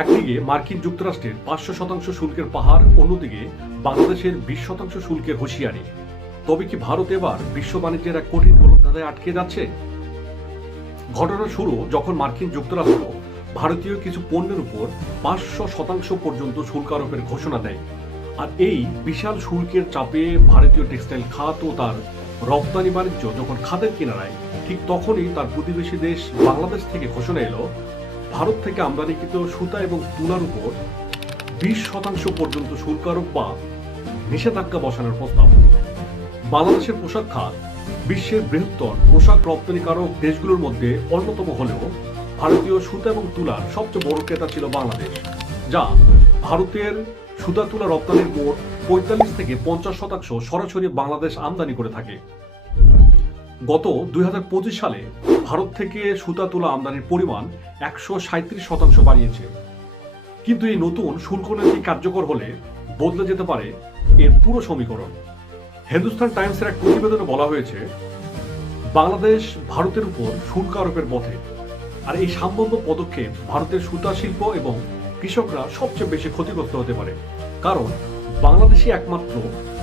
একদিকে মার্কিন যুক্তরাষ্ট্রের 500% শুল্কের পাহাড়, অন্যদিকে বাংলাদেশের 20% শুল্কের হুঁশিয়ারি। তবে কি ভারত এবার বিশ্ব বাণিজ্যের এক কঠিন গোলকধাঁধায় আটকে যাচ্ছে? ঘটনার শুরু যখন মার্কিন যুক্তরাষ্ট্র ভারতীয় কিছু পণ্যের উপর 500% পর্যন্ত শুল্ক আরোপের ঘোষণা দেয়। আর এই বিশাল শুল্কের চাপে ভারতীয় টেক্সটাইল খাত ও তার রপ্তানি বাণিজ্য যখন খাদের কিনারায়, ঠিক তখনই তার প্রতিবেশী দেশ বাংলাদেশ থেকে ঘোষণা এলো ভারত থেকে আমদানিকৃত সুতা এবং তুলার উপর 20% পর্যন্ত শুল্ক আরোপ বা নিষেধাজ্ঞা বসানোর প্রস্তাব। বাংলাদেশের পোশাক খাত বিশ্বের বৃহত্তর পোশাক রপ্তানিকারক দেশগুলোর মধ্যে অন্যতম হলেও ভারতীয় সুতা এবং তুলার সবচেয়ে বড় ক্রেতা ছিল বাংলাদেশ, যা ভারতের সুতা তুলা রপ্তানির মোট 45 থেকে 50% সরাসরি বাংলাদেশ আমদানি করে থাকে। গত 2025 সালে ভারত থেকে সুতা তুলা আমদানির পরিমাণ 137% বাড়িয়েছে। কিন্তু এই নতুন শুল্ক নীতি কার্যকর হলে বদলে যেতে পারে এর পুরো সমীকরণ। হিন্দুস্তান টাইমসের এক প্রতিবেদনে বলা হয়েছে, বাংলাদেশ ভারতের উপর শুল্ক আরোপের পথে। আর এই সম্ভাব্য পদক্ষেপ ভারতের সুতা শিল্প এবং কৃষকরা সবচেয়ে বেশি ক্ষতিগ্রস্ত হতে পারে, কারণ বাংলাদেশই একমাত্র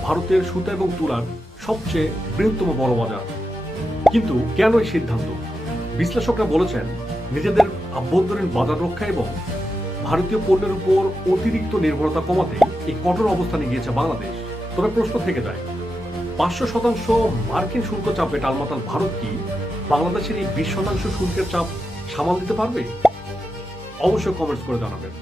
ভারতের সুতা এবং তুলার সবচেয়ে বৃহত্তম বড় বাজার। কিন্তু কেন এই সিদ্ধান্ত? বিশ্লেষকরা বলেছেন, নিজেদের আভ্যন্তরীণ বাজার রক্ষা এবং ভারতীয় পণ্যের উপর অতিরিক্ত নির্ভরতা কমাতে এই কঠোর অবস্থানে গিয়েছে বাংলাদেশ। তবে প্রশ্ন থেকে যায়, 500% মার্কিন শুল্ক চাপে টালমাটাল ভারত কি বাংলাদেশের এই 20% শুল্কের চাপ সামাল দিতে পারবে? অবশ্যই কমেন্টস করে জানাবেন।